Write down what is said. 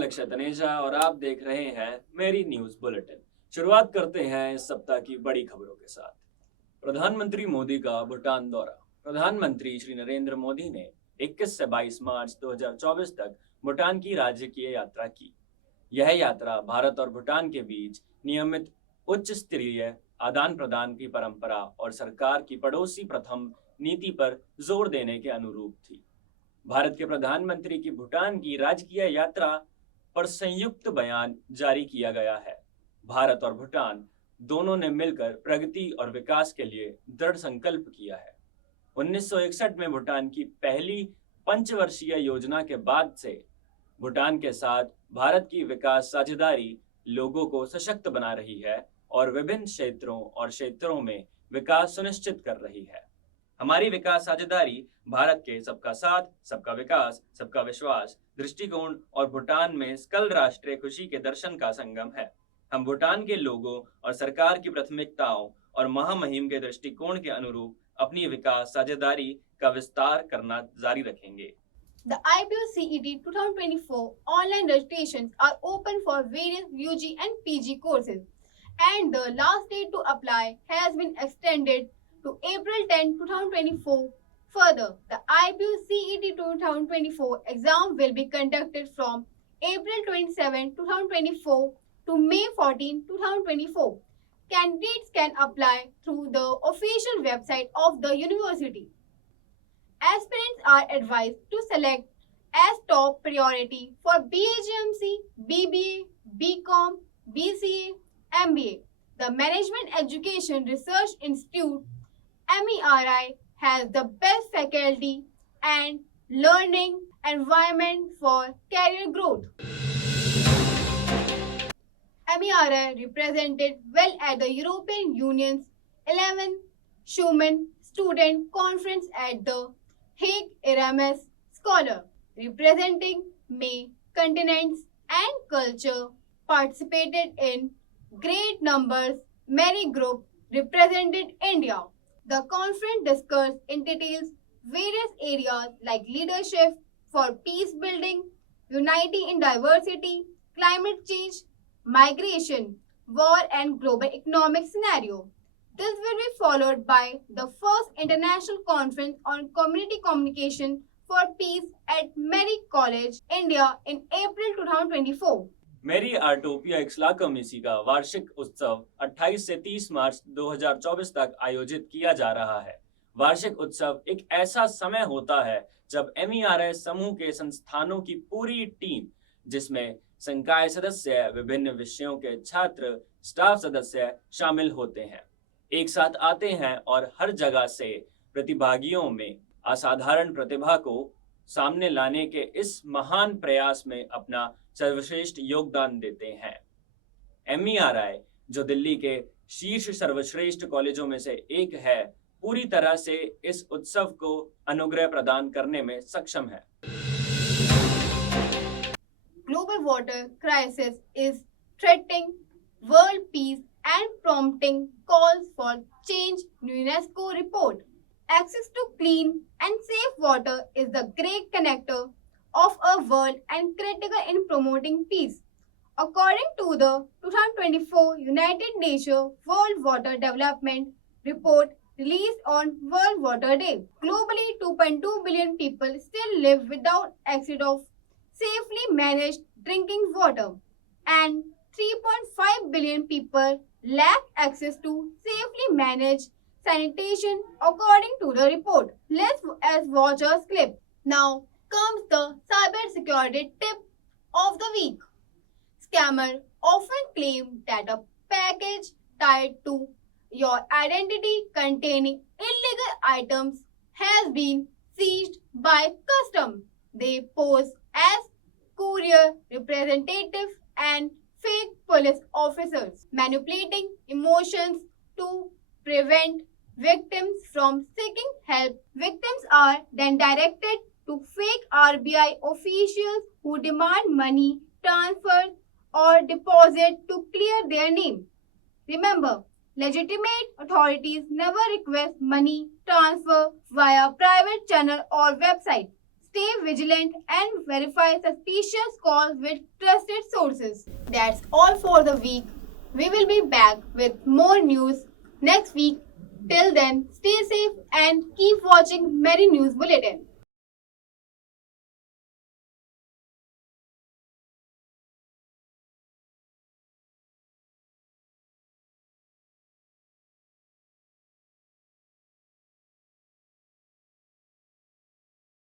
लक्ष्य तनेजा और आप देख रहे हैं मेरी न्यूज बुलेटिन। शुरुआत करते हैं इस सप्ताह की बड़ी खबरों के साथ। प्रधानमंत्री मोदी का भूटान दौरा। प्रधानमंत्री श्री नरेंद्र मोदी ने 21 से 22 मार्च 2024 तक भूटान की राजकीय यात्रा की। यह यात्रा भारत और भूटान के बीच नियमित उच्च स्तरीय आदान प्रदान की परंपरा और सरकार की पड़ोसी प्रथम नीति पर जोर देने के अनुरूप थी। भारत के प्रधानमंत्री की भूटान की राजकीय यात्रा पर संयुक्त बयान जारी किया गया है। भारत और भूटान दोनों ने मिलकर प्रगति और विकास के लिए दृढ़ संकल्प किया है। 1961 में भूटान की पहली पंचवर्षीय योजना के बाद से भूटान के साथ भारत की विकास साझेदारी लोगों को सशक्त बना रही है और विभिन्न क्षेत्रों में विकास सुनिश्चित कर रही है। हमारी विकास साझेदारी भारत के सबका साथ, सबका विकास, सबका विश्वास दृष्टिकोण और भूटान में सकल राष्ट्रीय खुशी के दर्शन का संगम है। हम भूटान के लोगों और सरकार की प्राथमिकताओं और महामहिम के दृष्टिकोण के अनुरूप अपनी विकास साझेदारी का विस्तार करना जारी रखेंगे। The IPO CET 2024 online registrations are open for various UG and PG courses, and the last date to apply has been extended to April 10, 2024. Further, the IPO CET 2024 exam will be conducted from April 27, 2024 to May 14, 2024. Candidates can apply through the official website of the university. Aspirants are advised to select as top priority for BAGMC, BBA, BCom, BCA, MBA. The Management Education Research Institute MERI has the best faculty and learning environment for career growth. MERI represented well at the European Union's 11th Schuman Student Conference at the Hague. Erasmus Scholar representing May continents and culture participated in great numbers. MERI Group represented India. The conference discussed in details various areas like leadership for peace building, unity in diversity, climate change, migration, war and global economic scenario. This will be followed by the first international conference on community communication for peace at MERI College, India in April 2024. मेरी आर्टोपिया एक्सलाकमिसी का वार्षिक उत्सव 28 से 30 मार्च 2024 तक आयोजित किया जा रहा है। वार्षिक उत्सव एक ऐसा समय होता है जब MERI समूह के संस्थानों की पूरी टीम, जिसमें संकाय सदस्य, विभिन्न विषयों के छात्र, स्टाफ सदस्य शामिल होते हैं, एक साथ आते हैं और हर जगह से प्रतिभागियों में असाधारण प्रतिभा को सामने लाने के इस महान प्रयास में अपना सर्वश्रेष्ठ योगदान देते हैं। MERI, जो दिल्ली के शीर्ष सर्वश्रेष्ठ कॉलेजों में से एक है, पूरी तरह से इस उत्सव को अनुग्रह प्रदान करने में सक्षम है। Global water crisis is threatening world peace and prompting calls for change. UNESCO report. Access to clean and safe water is the great connector of a world and critical in promoting peace. According to the 2024 United Nations World Water Development Report released on World Water Day, globally 2.2 billion people still live without access of safely managed drinking water, and 3.5 billion people lack access to safely managed sanitation according to the report. Let's watch a clip. Now comes the cybersecurity tip of the week. Scammers often claim that a package tied to your identity containing illegal items has been seized by customs. They pose as courier representatives and fake police officers, manipulating emotions to prevent victims from seeking help. Victims are then directed to fake RBI officials who demand money transfer or deposit to clear their name. Remember, legitimate authorities never request money transfer via private channel or website. stay vigilant and verify suspicious calls with trusted sources. That's all for the week. We will be back with more news next week. Till then, stay safe and keep watching Mary News Bulletin.